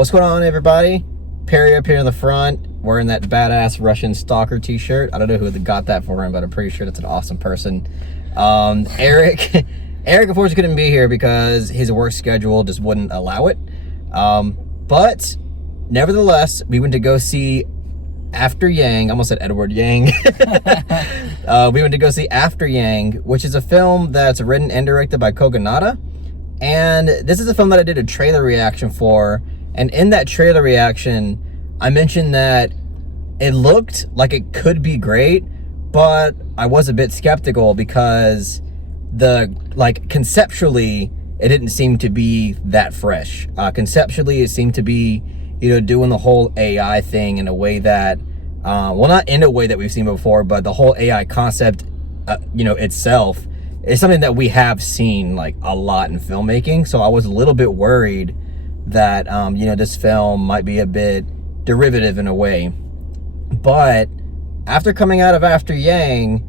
What's going on, everybody? Perry up here in the front, wearing that badass Russian stalker t-shirt. I don't know who got that for him, but I'm pretty sure that's an awesome person. Eric, unfortunately couldn't be here because his work schedule just wouldn't allow it. But nevertheless, we went to go see After Yang. I almost said Edward Yang. We went to go see After Yang, which is a film that's written and directed by Kogonada. And this is a film that I did a trailer reaction for. And in that trailer reaction, I mentioned that it looked like it could be great, but I was a bit skeptical because conceptually, it didn't seem to be that fresh. Conceptually, it seemed to be, doing the whole AI thing in a way that, well, not in a way that we've seen before, but the whole AI concept, itself is something that we have seen like a lot in filmmaking. So I was a little bit worried that, this film might be a bit derivative in a way. But after coming out of After Yang,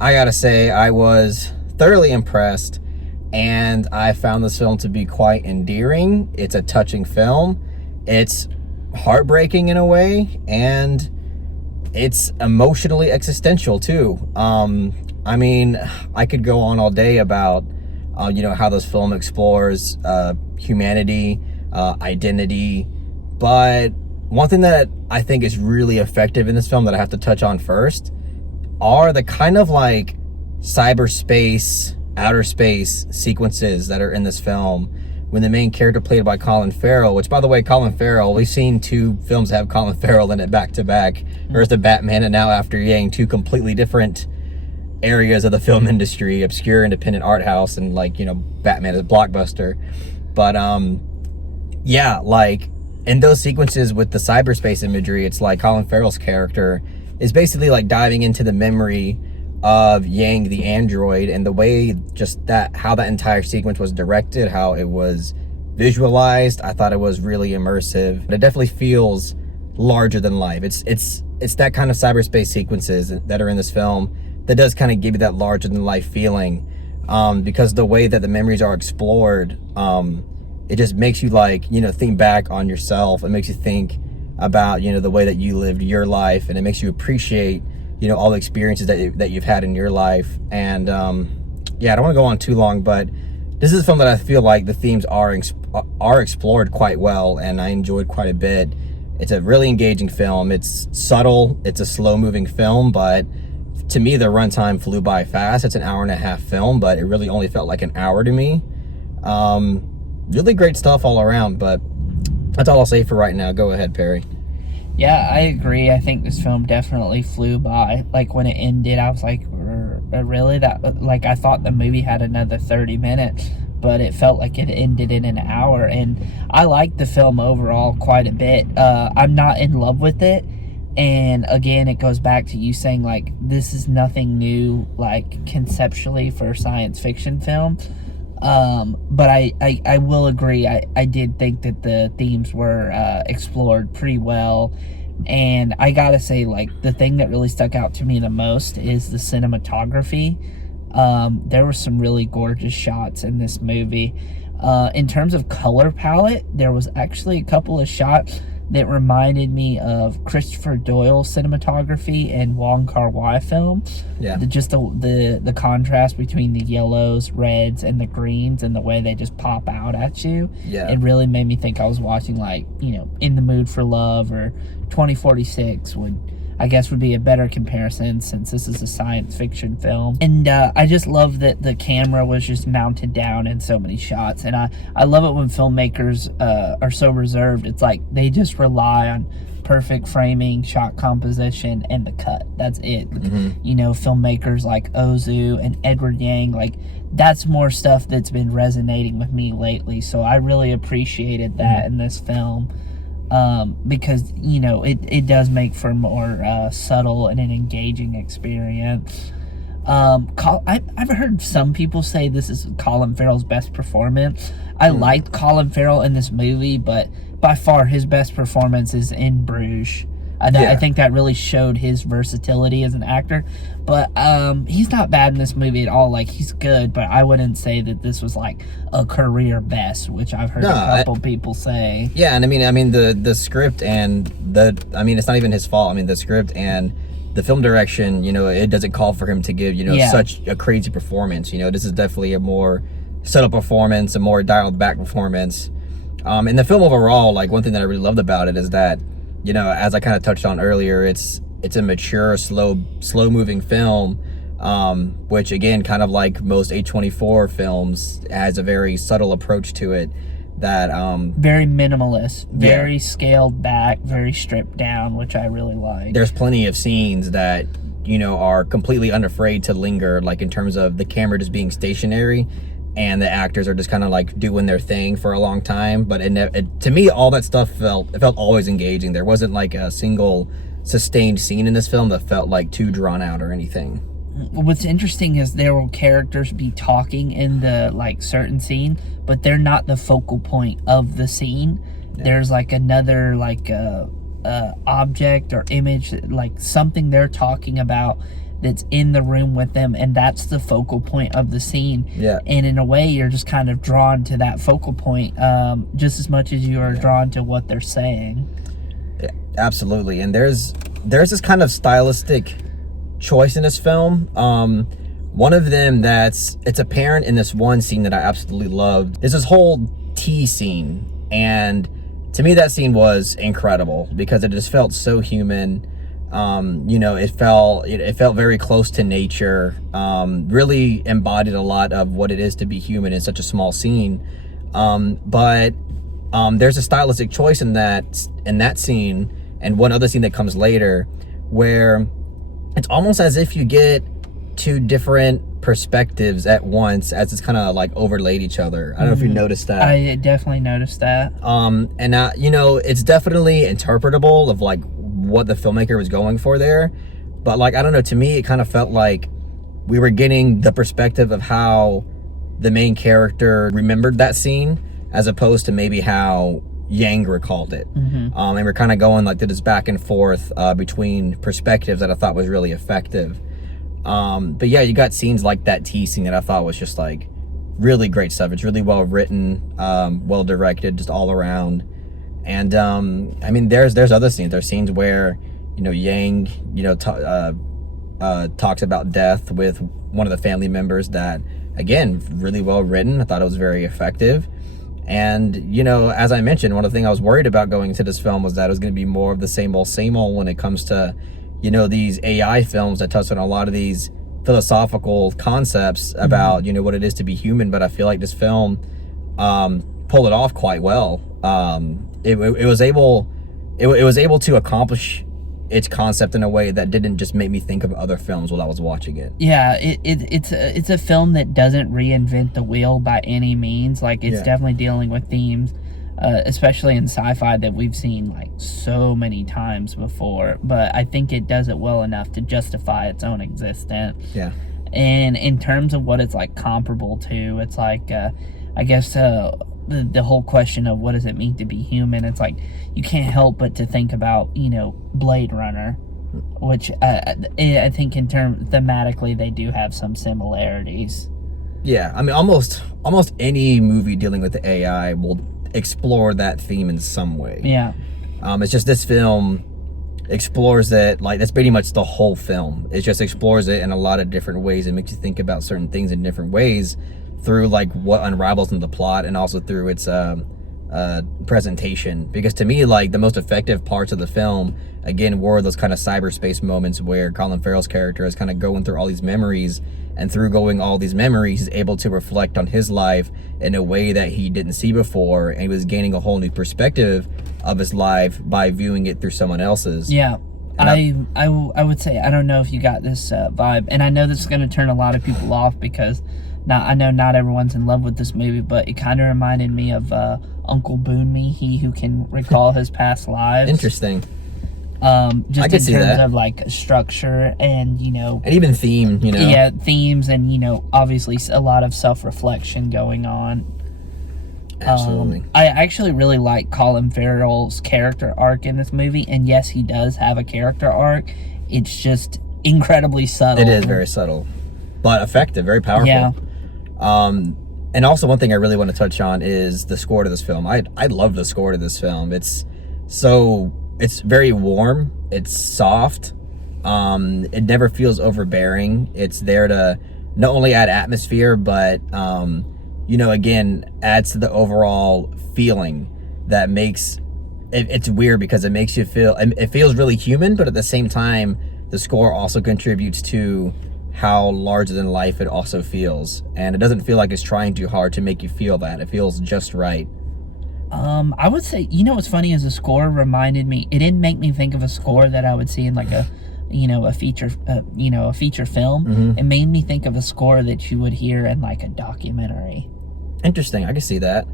I gotta say I was thoroughly impressed, and I found this film to be quite endearing. It's a touching film. It's heartbreaking in a way, and it's emotionally existential too. I mean, I could go on all day about, how this film explores humanity, identity, but one thing that I think is really effective in this film that I have to touch on first are the kind of like cyberspace, outer space sequences that are in this film when the main character, played by Colin Farrell, which, by the way, Colin Farrell, we've seen two films that have Colin Farrell in it back to back. There's the Batman and now After Yang, two completely different areas of the film industry, obscure independent art house, and Batman is a blockbuster. But yeah, like in those sequences with the cyberspace imagery, it's like Colin Farrell's character is basically like diving into the memory of Yang the android, and the way how that entire sequence was directed, how it was visualized, I thought it was really immersive. It definitely feels larger than life. It's that kind of cyberspace sequences that are in this film that does kind of give you that larger than life feeling, because the way that the memories are explored, it just makes you think back on yourself. It makes you think about the way that you lived your life, and it makes you appreciate all the experiences that you've had in your life. And yeah, I don't want to go on too long, but this is a film that I feel like the themes are explored quite well, and I enjoyed quite a bit. It's a really engaging film. It's subtle. It's a slow-moving film, but to me, the runtime flew by fast. It's an hour-and-a-half film, but it really only felt like an hour to me. Really great stuff all around, but that's all I'll say for right now. Go ahead, Perry. Yeah, I agree. I think this film definitely flew by. Like, when it ended, I was like, really? I thought the movie had another 30 minutes, but it felt like it ended in an hour. And I liked the film overall quite a bit. I'm not in love with it. And again, it goes back to you saying, like, this is nothing new, like, conceptually for a science fiction film. But I will agree, I did think that the themes were explored pretty well. And I gotta say, like, the thing that really stuck out to me the most is the cinematography. There were some really gorgeous shots in this movie. In terms of color palette, there was actually a couple of shots that reminded me of Christopher Doyle's cinematography and Wong Kar-wai films. Yeah. The contrast between the yellows, reds, and the greens, and the way they just pop out at you. Yeah. It really made me think I was watching, like, In the Mood for Love, or 2046 would be a better comparison, since this is a science fiction film. And I just love that the camera was just mounted down in so many shots. And I love it when filmmakers are so reserved. It's like they just rely on perfect framing, shot composition, and the cut. That's it. Filmmakers like Ozu and Edward Yang, like, that's more stuff that's been resonating with me lately. So I really appreciated that in this film. Because it does make for more subtle and an engaging experience. I've heard some people say this is Colin Farrell's best performance. I liked Colin Farrell in this movie, but by far his best performance is in Bruges, I think that really showed his versatility as an actor. But he's not bad in this movie at all. Like, he's good, but I wouldn't say that this was like a career best, which I've heard a couple people say. Yeah, and I mean the script and it's not even his fault. I mean, the script and the film direction, it doesn't call for him to give, such a crazy performance. This is definitely a more subtle performance, a more dialed back performance. And the film overall, like, one thing that I really loved about it is that, as I kind of touched on earlier, it's a mature, slow moving film, which again, kind of like most A24 films, has a very subtle approach to it that very minimalist, very scaled back, very stripped down, which I really like. There's plenty of scenes that are completely unafraid to linger, like in terms of the camera just being stationary and the actors are just kind of like doing their thing for a long time. But to me, all that stuff felt always engaging. There wasn't like a single sustained scene in this film that felt like too drawn out or anything. What's interesting is there will characters be talking in the like certain scene, but they're not the focal point of the scene. There's like another like object or image, like something they're talking about that's in the room with them, and that's the focal point of the scene. And in a way, you're just kind of drawn to that focal point just as much as you are drawn to what they're saying. Absolutely. And there's this kind of stylistic choice in this film. One of them it's apparent in this one scene that I absolutely loved is this whole tea scene. And to me, that scene was incredible because it just felt so human. It felt very close to nature, really embodied a lot of what it is to be human in such a small scene. But there's a stylistic choice in that scene and one other scene that comes later where it's almost as if you get two different perspectives at once as it's kind of like overlaid each other. I don't know if you noticed that. I definitely noticed that. And it's definitely interpretable of like what the filmmaker was going for there, but like, I don't know, to me it kind of felt like we were getting the perspective of how the main character remembered that scene as opposed to maybe how Yang recalled it. And we're kind of going like this back and forth between perspectives that I thought was really effective. But yeah, you got scenes like that tea scene that I thought was just like really great stuff. It's really well written, well directed, just all around. And I mean, there's other scenes. There's scenes where Yang talks about death with one of the family members that, again, really well written. I thought it was very effective. And as I mentioned, one of the things I was worried about going into this film was that it was going to be more of the same old when it comes to these AI films that touch on a lot of these philosophical concepts about what it is to be human. But I feel like this film pulled it off quite well. It was able to accomplish its concept in a way that didn't just make me think of other films while I was watching it. Yeah, it's a film that doesn't reinvent the wheel by any means. Like, it's definitely dealing with themes, especially in sci-fi, that we've seen like so many times before. But I think it does it well enough to justify its own existence. Yeah. And in terms of what it's like comparable to, it's like I guess the whole question of what does it mean to be human, it's like you can't help but to think about Blade Runner, which I think in thematically they do have some similarities. Yeah, I mean, almost any movie dealing with the AI will explore that theme in some way. Yeah. It's just this film explores it, like, that's pretty much the whole film. It just explores it in a lot of different ways. It makes you think about certain things in different ways through like what unravels in the plot and also through its presentation. Because to me, like, the most effective parts of the film, again, were those kind of cyberspace moments where Colin Farrell's character is kind of going through all these memories, and through going all these memories, he's able to reflect on his life in a way that he didn't see before, and he was gaining a whole new perspective of his life by viewing it through someone else's. Yeah. I would say, I don't know if you got this vibe, and I know this is going to turn a lot of people off because I know not everyone's in love with this movie, but it kind of reminded me of Uncle Boon Me, he who can recall his past lives. Interesting. Just in terms of like structure and and even theme, yeah, themes, and obviously a lot of self-reflection going on. Absolutely. I actually really like Colin Farrell's character arc in this movie, and yes, he does have a character arc. It's just incredibly subtle. It is very subtle, but effective, very powerful. Yeah. And also one thing I really want to touch on is the score to this film. I love the score to this film. It's very warm. It's soft. It never feels overbearing. It's there to not only add atmosphere, but again, adds to the overall feeling that makes it's weird because it makes you feel, it feels really human, but at the same time, the score also contributes to how larger than life it also feels. And it doesn't feel like it's trying too hard to make you feel that. It feels just right. I would say, what's funny is the score reminded me, it didn't make me think of a score that I would see in like a feature film. Mm-hmm. It made me think of a score that you would hear in like a documentary. Interesting. I can see that.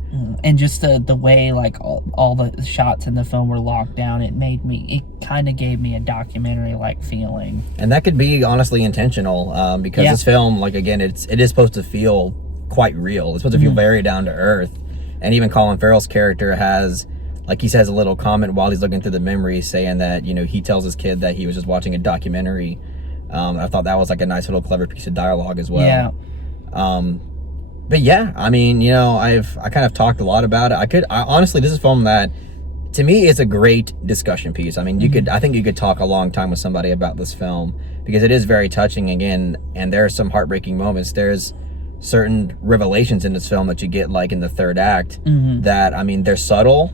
And just the way like all the shots in the film were locked down, it kind of gave me a documentary like feeling. And that could be honestly intentional, because this film, like, again, it is supposed to feel quite real. It's supposed to feel very down to earth. And even Colin Farrell's character has, like, he says a little comment while he's looking through the memories saying that, he tells his kid that he was just watching a documentary. I thought that was like a nice little clever piece of dialogue as well. Yeah. But yeah, I mean, I kind of talked a lot about it. Honestly, this is a film that, to me, is a great discussion piece. I mean, I think you could talk a long time with somebody about this film because it is very touching again, and there are some heartbreaking moments. There's certain revelations in this film that you get like in the third act that, I mean, they're subtle,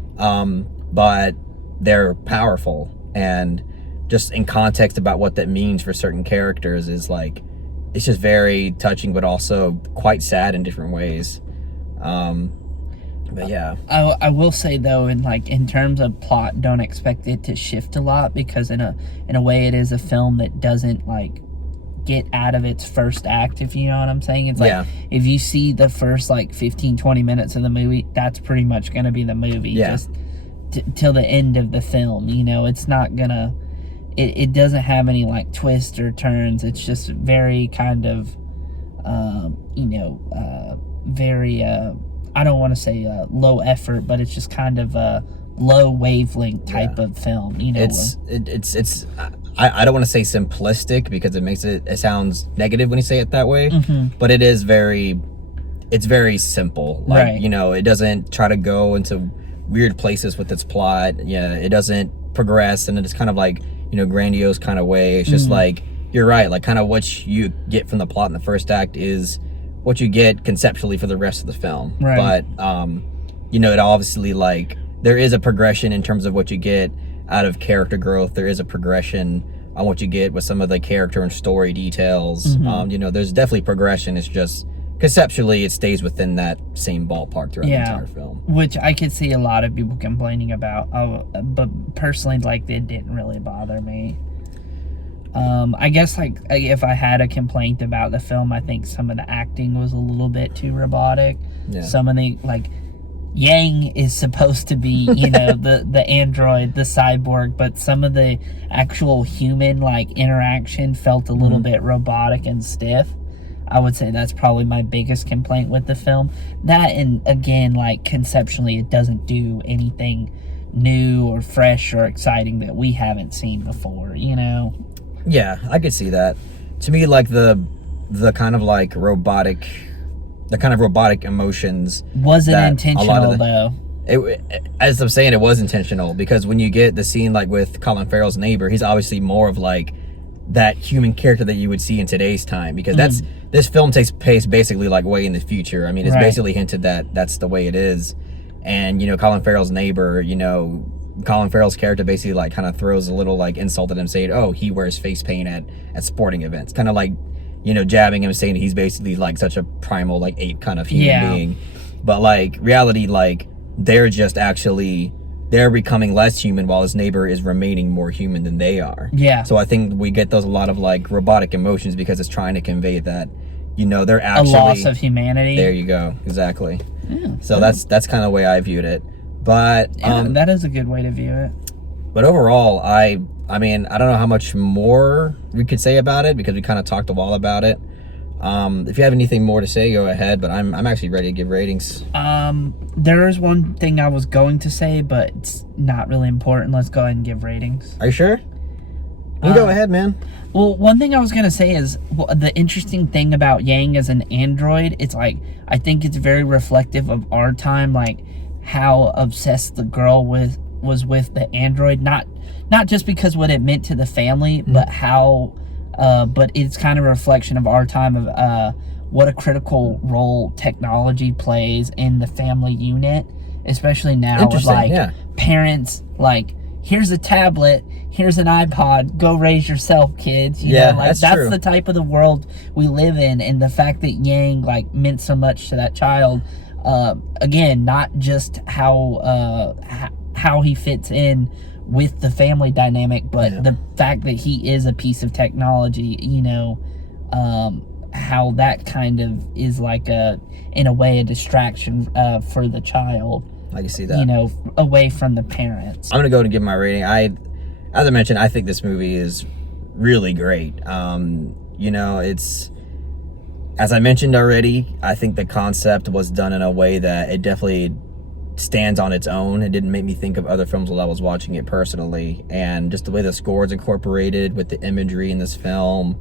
but they're powerful, and just in context about what that means for certain characters is like, it's just very touching, but also quite sad in different ways. But yeah, I will say though, in terms of plot, don't expect it to shift a lot, because in a way it is a film that doesn't like get out of its first act, if you know what I'm saying. It's like, if you see the first like 15-20 minutes of the movie, that's pretty much going to be the movie, just till the end of the film. It's not gonna, it doesn't have any like twists or turns. It's just very kind of very I don't want to say low effort, but it's just kind of a low wavelength type of film. I don't want to say simplistic because it sounds negative when you say it that way, but it's very simple. Like, it doesn't try to go into weird places with its plot. It doesn't progress in this kind of like, grandiose kind of way. It's just like, you're right, like kind of what you get from the plot in the first act is what you get conceptually for the rest of the film. Right. But it obviously, like, there is a progression in terms of what you get out of character growth. There is a progression on what you get with some of the character and story details. There's definitely progression. It's just conceptually it stays within that same ballpark throughout the entire film, which I could see a lot of people complaining about, but personally, like, it didn't really bother me. I guess, like, if I had a complaint about the film, I think some of the acting was a little bit too robotic. Some of the, like, Yang is supposed to be, the android, the cyborg, but some of the actual human, like, interaction felt a little bit robotic and stiff. I would say that's probably my biggest complaint with the film. That, and again, like, conceptually, it doesn't do anything new or fresh or exciting that we haven't seen before, Yeah, I could see that. To me, like, the kind of like robotic, emotions wasn't intentional, though. As I'm saying, it was intentional, because when you get the scene like with Colin Farrell's neighbor, he's obviously more of like that human character that you would see in today's time, because this film takes place basically like way in the future. I mean, it's basically hinted that that's the way it is. And Colin Farrell's neighbor, Colin Farrell's character basically like kind of throws a little like insult at him, saying, oh, he wears face paint at sporting events, kind of like jabbing him, saying he's basically like such a primal, like, ape kind of human being. But like reality, like, they're becoming less human while his neighbor is remaining more human than they are. So I think we get those a lot of like robotic emotions because it's trying to convey that they're actually a loss of humanity. There you go, exactly. So that's kind of the way I viewed it. But that is a good way to view it. But overall, I mean, I don't know how much more we could say about it because we kind of talked a lot about it. If you have anything more to say, go ahead, but I'm actually ready to give ratings. There is one thing I was going to say, but it's not really important. Let's go ahead and give ratings. Are you sure? You go ahead, man. Well, one thing I was going to say is the interesting thing about Yang as an android, it's like, I think it's very reflective of our time, like how obsessed the girl was with the android, not just because what it meant to the family, but how, but it's kind of a reflection of our time of what a critical role technology plays in the family unit, especially now with like parents, like, here's a tablet, here's an iPod, go raise yourself, kids. You know, like, that's true. the type of the world we live in, and the fact that Yang like meant so much to that child, again, not just how he fits in with the family dynamic, but the fact that he is a piece of technology, you know, how that kind of is like in a way a distraction for the child. I can see that. You know, away from the parents. I'm gonna go and give my rating. As I mentioned, I think this movie is really great. You know, it's, as I mentioned already, I think the concept was done in a way that it definitely stands on its own. It didn't make me think of other films while I was watching it personally, and just the way the score is incorporated with the imagery in this film,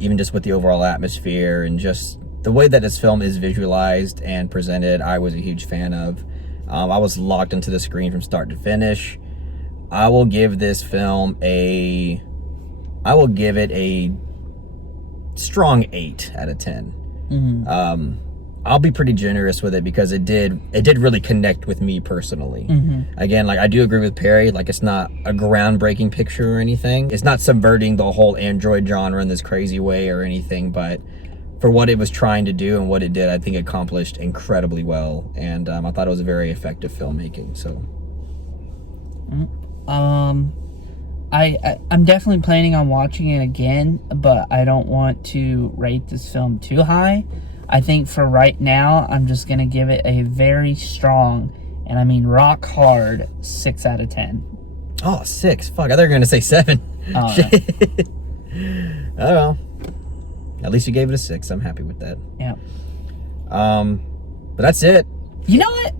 even just with the overall atmosphere and just the way that this film is visualized and presented, I was a huge fan of. I was locked into the screen from start to finish. I will give this film a strong 8 out of 10. I'll be pretty generous with it because it did really connect with me personally. Again, like, I do agree with Perry, like, it's not a groundbreaking picture or anything. It's not subverting the whole android genre in this crazy way or anything, but for what it was trying to do and what it did, I think it accomplished incredibly well. And I thought it was a very effective filmmaking. So I'm definitely planning on watching it again, but I don't want to rate this film too high. I think for right now, I'm just going to give it a very strong, and I mean rock hard, 6 out of 10. Oh, 6. Fuck, I thought you were going to say 7. Oh, Shit. I don't know. At least you gave it a 6. I'm happy with that. Yeah. But that's it. You know what?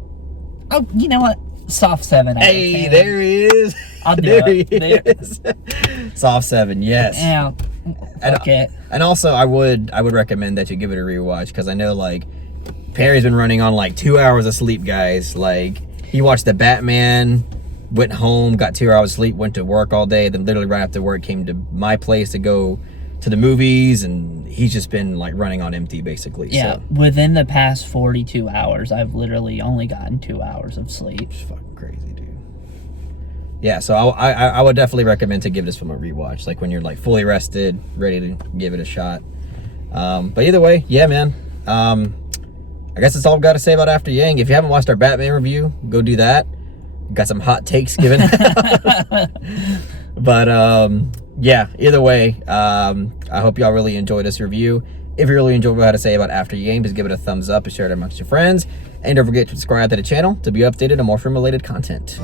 Oh, you know what? Soft 7 out of 10. Hey, there he is. I'll do there it. He is. Soft 7, yes. Yeah. Fuck it. And also, I would recommend that you give it a rewatch, because I know, like, Perry's been running on like 2 hours of sleep, guys. Like, he watched the Batman, went home, got 2 hours of sleep, went to work all day, then literally right after work came to my place to go to the movies, and he's just been like running on empty basically. Yeah, so. Within the past 42 hours, I've literally only gotten 2 hours of sleep. It's fucking crazy, dude. Yeah, so I would definitely recommend to give this film a rewatch, like when you're like fully rested, ready to give it a shot. But either way, yeah, man. I guess that's all I've got to say about After Yang. If you haven't watched our Batman review, go do that. Got some hot takes given. But yeah, either way, I hope y'all really enjoyed this review. If you really enjoyed what I had to say about After Yang, just give it a thumbs up and share it amongst your friends. And don't forget to subscribe to the channel to be updated on more film-related content.